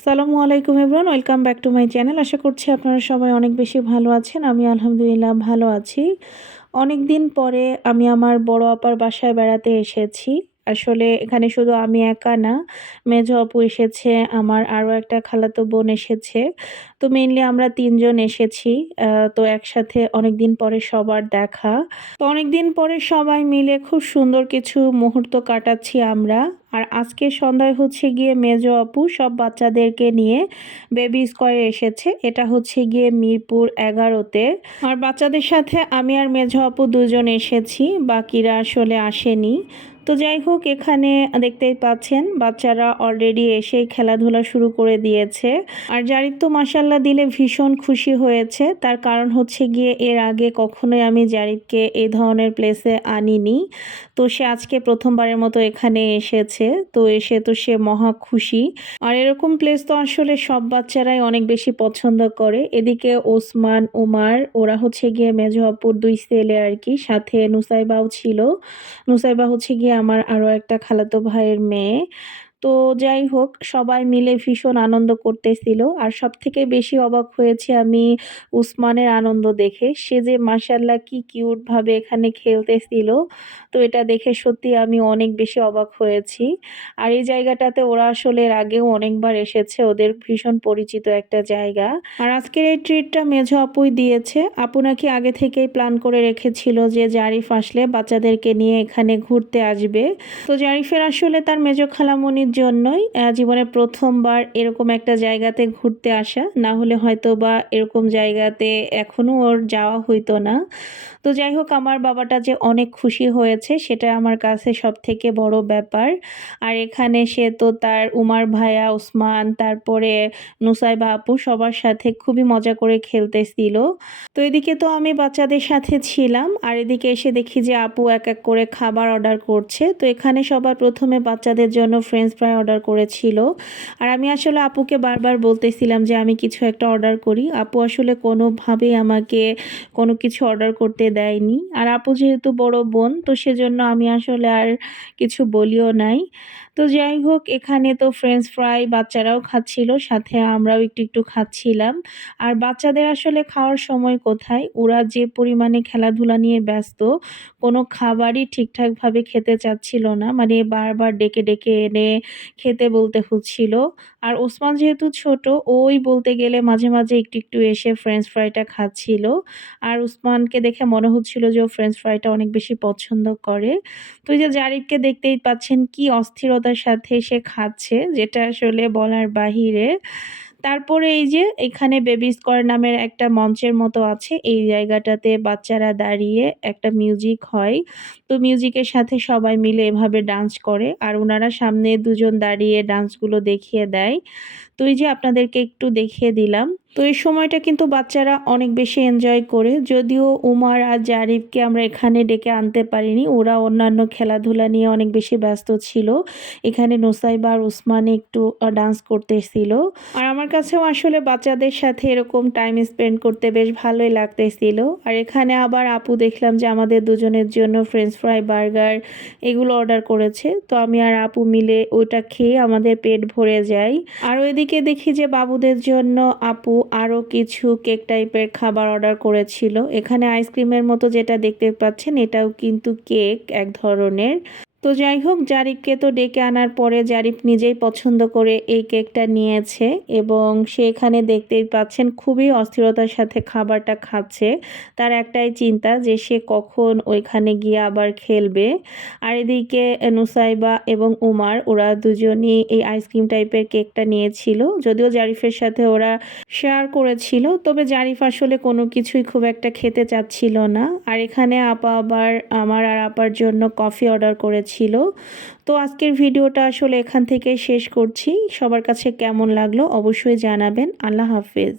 আসসালামু আলাইকুম everyone, welcome back to my channel. আশা করছি আপনারা সবাই অনেক বেশি ভালো আছেন। আমি আলহামদুলিল্লাহ ভালো আছি। অনেক দিন পরে আমি আমার বড় আপার বাসায় বেড়াতে এসেছি। আসলে এখানে শুধু আমি একা না, মেজো আপু এসেছে, আমার আরও একটা খালাতো বোন এসেছে। তো মেইনলি আমরা ৩ জন এসেছি। তো একসাথে অনেকদিন পরে সবার দেখা। তো অনেকদিন পরে সবাই মিলে খুব সুন্দর কিছু মুহূর্ত কাটাচ্ছি আমরা। আর আজকে সন্ধ্যায় হচ্ছে গিয়ে মেজো আপু সব বাচ্চাদেরকে নিয়ে বেবি স্কয়ারে এসেছে। এটা হচ্ছে গিয়ে মিরপুর ১১-তে। আর বাচ্চাদের সাথে আমি আর মেজো আপু দুজন এসেছি, বাকিরা আসলে আসেনি। তো যাই হোক, এখানে দেখতেই পাচ্ছেন বাচ্চারা অলরেডি এসেই খেলাধুলা শুরু করে দিয়েছে। আর জারিফ তো মাশাল্লাহ দিলে ভীষণ খুশি হয়েছে। তার কারণ হচ্ছে গিয়ে এর আগে কখনোই আমি জারিফকে এই ধরনের প্লেসে আনিনি। তো সে আজকে প্রথমবারের মতো এখানে এসেছে। তো এসে তো সে মহা খুশি। আর এরকম প্লেস তো আসলে সব বাচ্চারাই অনেক বেশি পছন্দ করে। এদিকে ওসমান, উমার ওরা হচ্ছে গিয়ে মেজো আপুর ২ ছেলে আর কি, সাথে নুসাইবাও ছিল। নুসাইবা হচ্ছে গিয়ে আমার আরও একটা খালাতো ভাইয়ের মেয়ে। তো যাই হোক, সবাই মিলে ভীষণ আনন্দ করতেছিল। আর সবথেকে বেশি অবাক হয়েছি আমি উসমানের আনন্দ দেখে। সে যে মাশাআল্লাহ কি কিউট ভাবে এখানে খেলতেছিল। তো এটা দেখে সত্যি আমি অনেক বেশি অবাক হয়েছি। আর এই জায়গাটাতে ওরা আসলে এর আগেও অনেকবার এসেছে, ওদের ভীষণ পরিচিত একটা জায়গা। আর আজকের এই ট্রিটটা মেঝো আপুই দিয়েছে। আপু নাকি আগে থেকেই প্ল্যান করে রেখেছিল যে জারিফ আসলে বাচ্চাদেরকে নিয়ে এখানে ঘুরতে আসবে। তো জারিফের আসলে তার মেজো খালামণির জন্যই জীবনে প্রথমবার এরকম একটা জায়গাতে ঘুরতে আসা, না হলে হয়তো বা এরকম জায়গাতে এখনও ওর যাওয়া হইতো না। তো যাই হোক, আমার বাবাটা যে অনেক খুশি হয়েছে সেটা আমার কাছে সবথেকে বড় ব্যাপার। আর এখানে সে তো তার উমার ভাইয়া, ওসমান, তারপরে নুসাইবা আপু সবার সাথে খুবই মজা করে খেলতেছিল। তো এদিকে তো আমি বাচ্চাদের সাথে ছিলাম, আর এদিকে এসে দেখি যে আপু এক এক করে খাবার অর্ডার করছে। তো এখানে সবার প্রথমে বাচ্চাদের জন্য ফ্রেঞ্চ ফ্রাই অর্ডার করেছিল। আর আমি আসলে আপুকে বারবার বলতেছিলাম যে আমি কিছু একটা অর্ডার করি। আপু আসলে কোনোভাবেই আমাকে কোনো কিছু অর্ডার করতে দেয়নি। আর আপু যেহেতু বড় বোন, তো সেজন্য আমি আসলে আর কিছু বলিও নাই। তো যাই হোক, এখানে তো ফ্রেঞ্চ ফ্রাই বাচ্চারাও খাচ্ছিল, সাথে আমরাও একটু একটু খাচ্ছিলাম। আর বাচ্চাদের আসলে খাওয়ার সময় কোথায়, ওরা যে পরিমাণে খেলাধুলা নিয়ে ব্যস্ত, কোনো খাবারই ঠিকঠাকভাবে খেতে চাচ্ছিল না। মানে বারবার ডেকে ডেকে এনে খেতে বলতে হচ্ছিল। আর ওসমান যেহেতু ছোট, ওই বলতে গেলে মাঝে মাঝে একটু একটু এসে ফ্রেঞ্চ ফ্রাইটা খাচ্ছিল। আর উসমানকে দেখে মনে হচ্ছিল যে ও ফ্রেঞ্চ ফ্রাইটা অনেক বেশি পছন্দ করে। তো এই যে জারিফকে দেখতেই পাচ্ছেন কি অস্থিরতার সাথে সে খাচ্ছে, যেটা আসলে বলার বাহিরে। তারপরে এই যে এখানে বেবি স্কয়ার নামের একটা মঞ্চের মতো আছে। এই জায়গাটাতে বাচ্চারা দাঁড়িয়ে একটা মিউজিক হয়। তো মিউজিকের সাথে সবাই মিলে এভাবে ডান্স করে। আর উনারা সামনে দুজন দাঁড়িয়ে ডান্সগুলো দেখিয়ে দেয়। তো এই যে আপনাদেরকে একটু দেখিয়ে দিলাম। তো এই সময়টা কিন্তু বাচ্চারা অনেক বেশি এনজয় করে। যদিও উমার আর জারিফকে আমরা এখানে ডেকে আনতে পারিনি, ওরা অন্যান্য খেলাধুলা নিয়ে অনেক বেশি ব্যস্ত ছিল। এখানে নুসাইবা আর উসমানে একটু ডান্স করতেছিল। আর আমার কাছেও আসলে বাচ্চাদের সাথে এরকম টাইম স্পেন্ড করতে বেশ ভালোই লাগতেছিল। আর এখানে আবার আপু দেখলাম যে আমাদের দুজনের জন্য ফ্রেঞ্চ ফ্রাই, বার্গার এগুলো অর্ডার করেছে। তো আমি আর আপু মিলে ওইটা খেয়ে আমাদের পেট ভরে যায়। আর ওইদিকে দেখি যে বাবুদের জন্য আপু আরও কিছু কেক টাইপের খাবার অর্ডার করেছিল। এখানে আইসক্রিমের মতো যেটা দেখতে পাচ্ছেন, এটাও কিন্তু কেক এক ধরনের। তো যাই হোক, জারিফকে তো ডেকে আনার পরে জারিফ নিজেই পছন্দ করে এই কেকটা নিয়েছে, এবং সে এখানে দেখতেই পাচ্ছেন খুবই অস্থিরতার সাথে খাবারটা খাচ্ছে। তার একটাই চিন্তা যে সে কখন ওইখানে গিয়ে আবার খেলবে। আর এদিকে নুসাইবা এবং উমার ওরা দুজনই এই আইসক্রিম টাইপের কেকটা নিয়েছিল। যদিও জারিফের সাথে ওরা শেয়ার করেছিল, তবে জারিফ আসলে কোনো কিছুই খুব একটা খেতে চাচ্ছিল না। আর এখানে আপা আবার আমার আর আপার জন্য কফি অর্ডার করেছিল। তো আজকের ভিডিওটা আসলে এখান থেকে শেষ করছি। সবার কাছে কেমন লাগলো অবশ্যই জানাবেন। আল্লাহ হাফেজ।